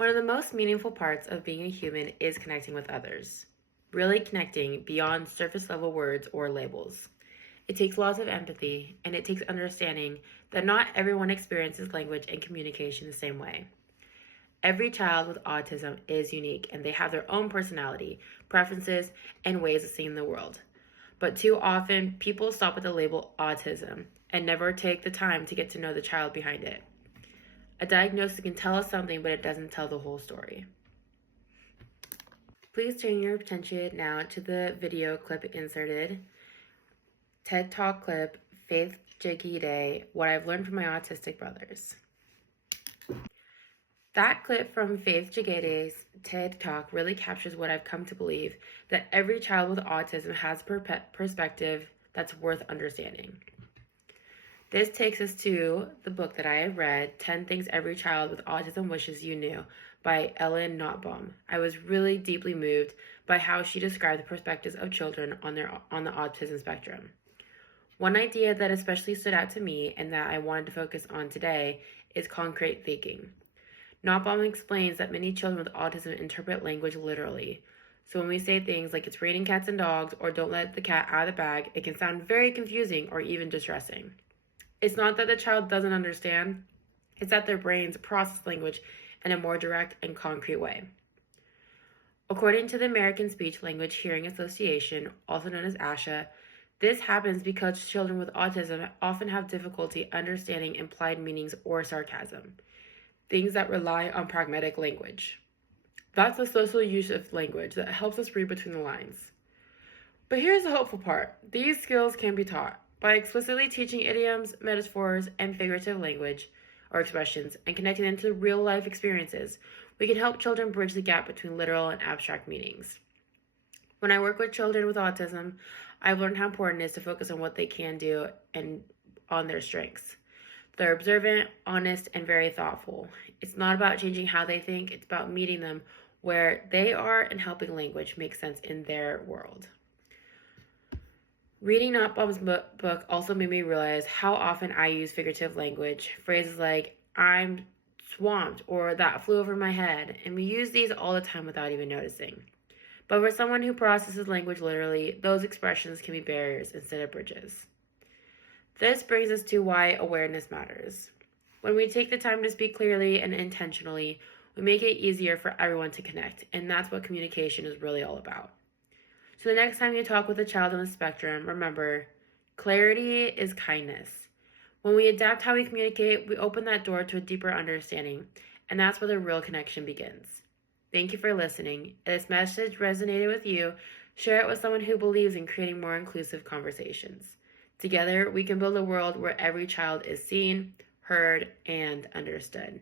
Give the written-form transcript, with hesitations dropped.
One of the most meaningful parts of being a human is connecting with others, really connecting beyond surface level words or labels. It takes lots of empathy, and it takes understanding that not everyone experiences language and communication the same way. Every child with autism is unique, and they have their own personality, preferences, and ways of seeing the world. But too often, people stop at the label autism and never take the time to get to know the child behind it. A diagnosis can tell us something, but it doesn't tell the whole story. Please turn your attention now to the video clip inserted. TED Talk clip, Faith Jagide, What I've Learned from My Autistic Brothers. That clip from Faith Jagide's TED Talk really captures what I've come to believe, that every child with autism has a perspective that's worth understanding. This takes us to the book that I have read, 10 Things Every Child with Autism Wishes You Knew, by Ellen Nottbaum. I was really deeply moved by how she described the perspectives of children on the autism spectrum. One idea that especially stood out to me and that I wanted to focus on today is concrete thinking. Nottbaum explains that many children with autism interpret language literally. So when we say things like it's raining cats and dogs or don't let the cat out of the bag, it can sound very confusing or even distressing. It's not that the child doesn't understand, it's that their brains process language in a more direct and concrete way. According to the American Speech Language Hearing Association, also known as ASHA, this happens because children with autism often have difficulty understanding implied meanings or sarcasm, things that rely on pragmatic language. That's the social use of language that helps us read between the lines. But here's the hopeful part. These skills can be taught. By explicitly teaching idioms, metaphors, and figurative language or expressions and connecting them to real-life experiences, we can help children bridge the gap between literal and abstract meanings. When I work with children with autism, I've learned how important it is to focus on what they can do and on their strengths. They're observant, honest, and very thoughtful. It's not about changing how they think, it's about meeting them where they are and helping language make sense in their world. Reading Nottbaum's book also made me realize how often I use figurative language, phrases like, I'm swamped, or that flew over my head, and we use these all the time without even noticing. But for someone who processes language literally, those expressions can be barriers instead of bridges. This brings us to why awareness matters. When we take the time to speak clearly and intentionally, we make it easier for everyone to connect, and that's what communication is really all about. So the next time you talk with a child on the spectrum, remember, clarity is kindness. When we adapt how we communicate, we open that door to a deeper understanding, and that's where the real connection begins. Thank you for listening. If this message resonated with you, share it with someone who believes in creating more inclusive conversations. Together, we can build a world where every child is seen, heard, and understood.